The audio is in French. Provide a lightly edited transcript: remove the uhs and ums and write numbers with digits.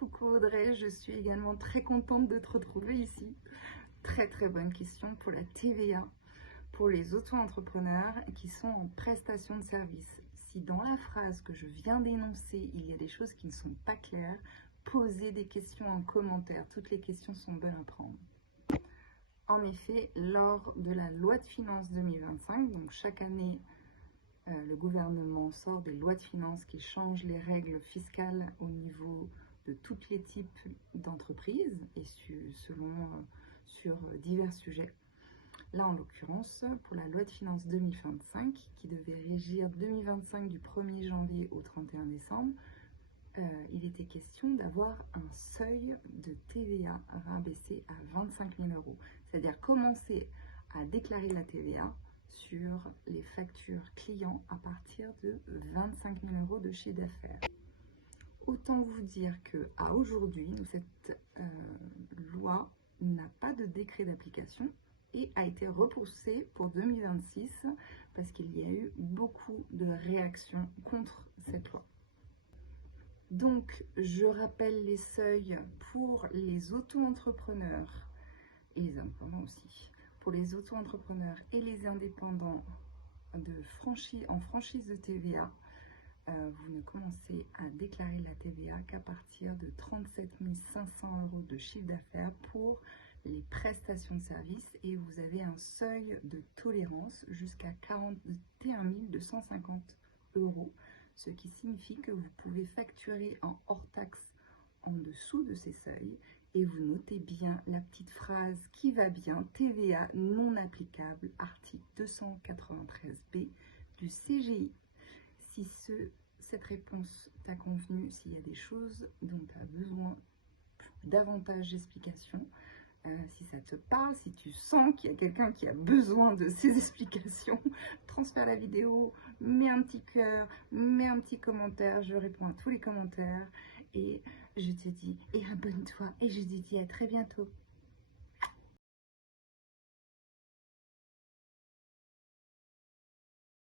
Coucou Audrey, je suis également très contente de te retrouver ici. Très bonne question pour la TVA, pour les auto-entrepreneurs qui sont en prestation de service. Si dans la phrase que je viens d'énoncer, il y a des choses qui ne sont pas claires, posez des questions en commentaire. Toutes les questions sont bonnes à prendre. En effet, lors de la loi de finances 2025, donc chaque année, le gouvernement sort des lois de finances qui changent les règles fiscales au niveau de tous les types d'entreprises et sur divers sujets. Là, en l'occurrence, pour la loi de finances 2025, qui devait régir 2025 du 1er janvier au 31 décembre, il était question d'avoir un seuil de TVA rabaissé à 25 000 euros. C'est-à-dire commencer à déclarer la TVA sur les factures clients à partir de 25 000 euros de chiffre d'affaires. Autant vous dire qu'à aujourd'hui, cette loi n'a pas de décret d'application et a été repoussée pour 2026 parce qu'il y a eu beaucoup de réactions contre cette loi. Donc, je rappelle les seuils pour les auto-entrepreneurs et les indépendants aussi. Pour les auto-entrepreneurs et les indépendants en franchise de TVA, vous ne commencez à déclarer la TVA qu'à partir de 37 500 euros de chiffre d'affaires pour les prestations de services et vous avez un seuil de tolérance jusqu'à 41 250 euros, ce qui signifie que vous pouvez facturer en hors taxe en dessous de ces seuils et vous notez bien la petite phrase qui va bien, TVA non applicable, article 293b du CGI. Si cette réponse t'a convenu, s'il y a des choses dont tu as besoin davantage d'explications, si ça te parle, si tu sens qu'il y a quelqu'un qui a besoin de ces explications, transfère la vidéo, mets un petit cœur, mets un petit commentaire, je réponds à tous les commentaires et je te dis, et abonne-toi et je te dis à très bientôt.